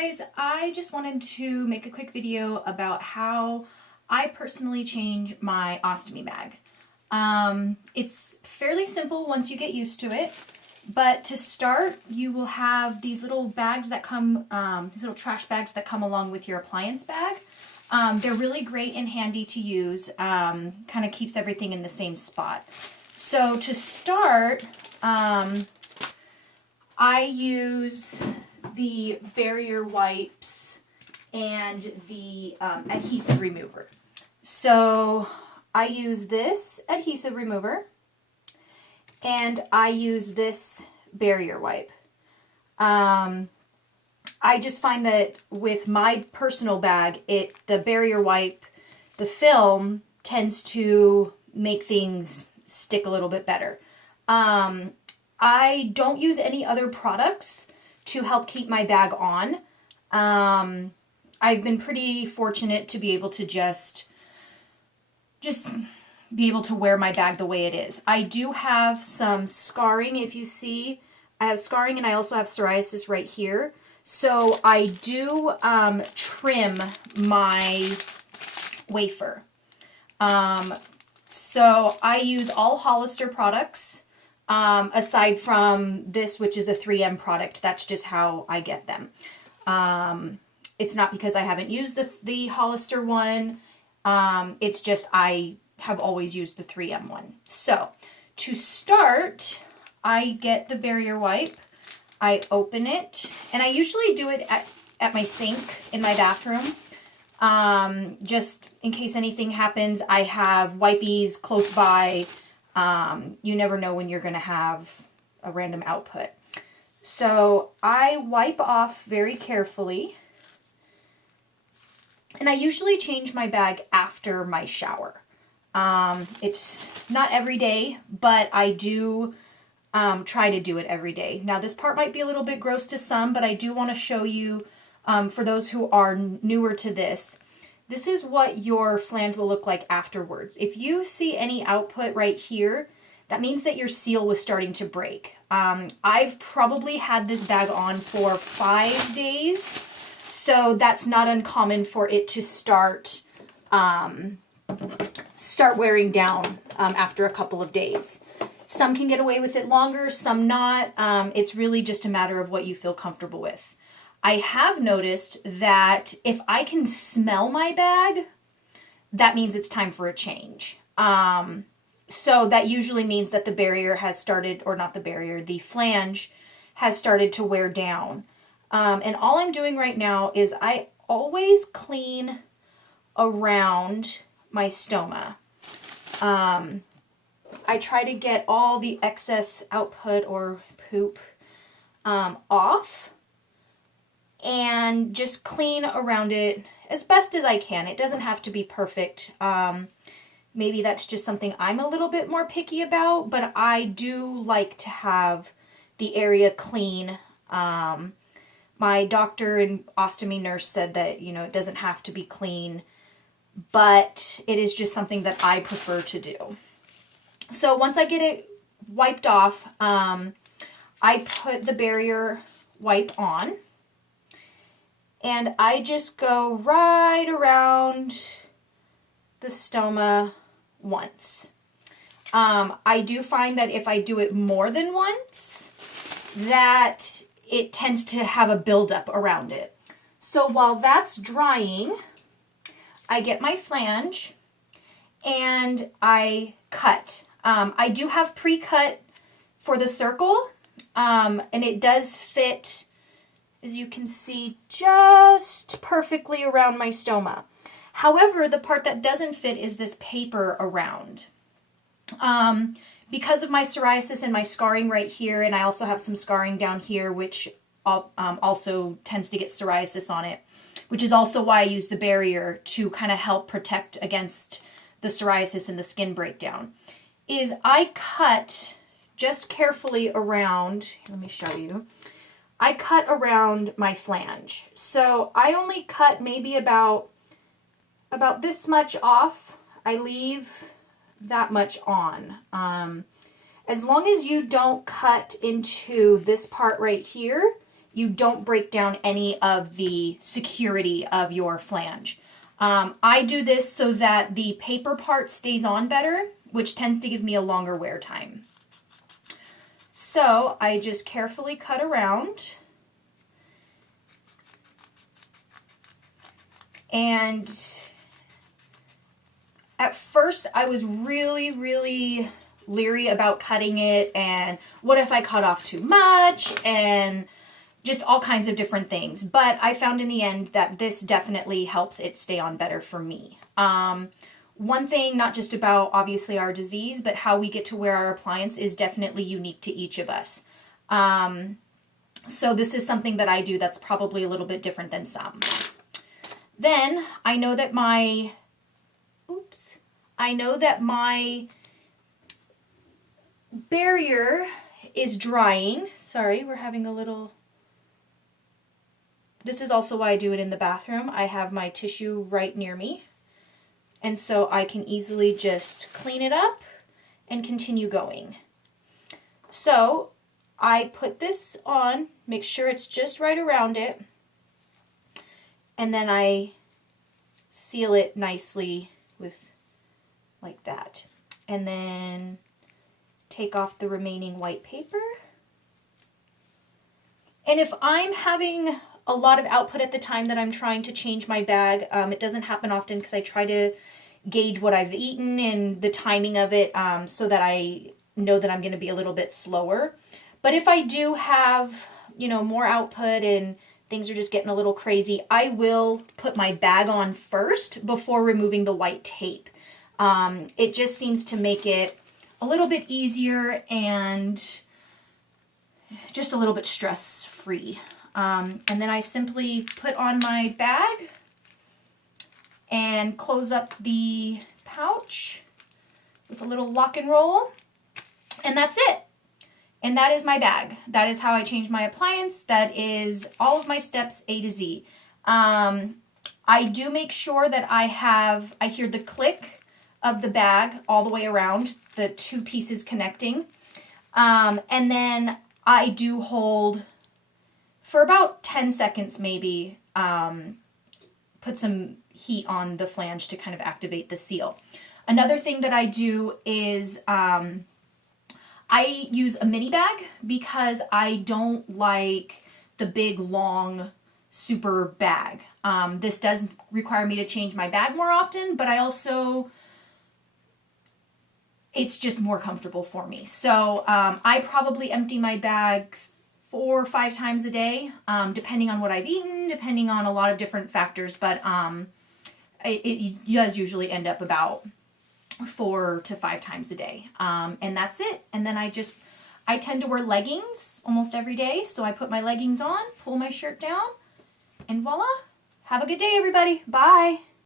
guys, I just wanted to make a quick video about how I personally change my ostomy bag. It's fairly simple once you get used to it, but to start, you will have these little bags that come, these little trash bags that come along with your appliance bag. They're really great and handy to use, kind of keeps everything in the same spot. So to start, I use the barrier wipes and the adhesive remover. So I use this adhesive remover and I use this barrier wipe. I just find that with my personal bag, the barrier wipe, the film tends to make things stick a little bit better. I don't use any other products to help keep my bag on. I've been pretty fortunate to be able to just be able to wear my bag the way it is. I do have some scarring, if you see. I have scarring and I also have psoriasis right here. So I do trim my wafer. So I use all Hollister products. Aside from this, which is a 3M product. That's just how I get them. It's not because I haven't used the Hollister one. It's just I have always used the 3M one. So to start, I get the barrier wipe. I open it, and I usually do it at my sink in my bathroom. Just in case anything happens, I have wipies close by. You never know when you're going to have a random output. So I wipe off very carefully. And I usually change my bag after my shower. It's not every day, but I do try to do it every day. Now this part might be a little bit gross to some, but I do want to show you, for those who are newer to this, this is what your flange will look like afterwards. If you see any output right here, that means that your seal was starting to break. I've probably had this bag on for 5 days, so that's not uncommon for it to start wearing down after a couple of days. Some can get away with it longer, some not. It's really just a matter of what you feel comfortable with. I have noticed that if I can smell my bag, that means it's time for a change. So that usually means that the barrier has started, or not the barrier, the flange has started to wear down. And all I'm doing right now is I always clean around my stoma. I try to get all the excess output or poop off. And just clean around it as best as I can. It doesn't have to be perfect. Maybe that's just something I'm a little bit more picky about, but I do like to have the area clean. My doctor and ostomy nurse said that, you know, it doesn't have to be clean, but it is just something that I prefer to do. So once I get it wiped off, I put the barrier wipe on. And I just go right around the stoma once. I do find that if I do it more than once, that it tends to have a buildup around it. So while that's drying, I get my flange and I cut. I do have pre-cut for the circle, and it does fit, as you can see, just perfectly around my stoma. However, the part that doesn't fit is this paper around. Because of my psoriasis and my scarring right here, and I also have some scarring down here, which also tends to get psoriasis on it, which is also why I use the barrier to kind of help protect against the psoriasis and the skin breakdown, is I cut just carefully around. Let me show you. I cut around my flange. So I only cut maybe about this much off. I leave that much on. As long as you don't cut into this part right here, you don't break down any of the security of your flange. I do this so that the paper part stays on better, which tends to give me a longer wear time. So I just carefully cut around. And at first I was really, really leery about cutting it, and what if I cut off too much, and just all kinds of different things. But I found in the end that this definitely helps it stay on better for me. One thing, not just about obviously our disease, but how we get to wear our appliance is definitely unique to each of us. So this is something that I do that's probably a little bit different than some. Then I know that my barrier is drying. Sorry, we're having a little... This is also why I do it in the bathroom. I have my tissue right near me, and so I can easily just clean it up and continue going. So I put this on, make sure it's just right around it, and then I seal it nicely with like that. And then take off the remaining white paper. And if I'm having a lot of output at the time that I'm trying to change my bag, it doesn't happen often because I try to gauge what I've eaten and the timing of it, so that I know that I'm going to be a little bit slower. But if I do have, more output and things are just getting a little crazy, I will put my bag on first before removing the white tape. It just seems to make it a little bit easier and just a little bit stress-free. And then I simply put on my bag and close up the pouch with a little lock and roll, and that's it. And that is my bag. That is how I change my appliance. That is all of my steps A to Z. I do make sure that I hear the click of the bag all the way around, the two pieces connecting. And then I do hold for about 10 seconds maybe, put some heat on the flange to kind of activate the seal. Another thing that I do is I use a mini bag because I don't like the big, long, super bag. This does require me to change my bag more often, but it's just more comfortable for me. So I probably empty my bag 4 or 5 times a day, depending on what I've eaten, depending on a lot of different factors, but it does usually end up about 4 to 5 times a day. And that's it. And then I tend to wear leggings almost every day. So I put my leggings on, pull my shirt down, and voila. Have a good day, everybody. Bye.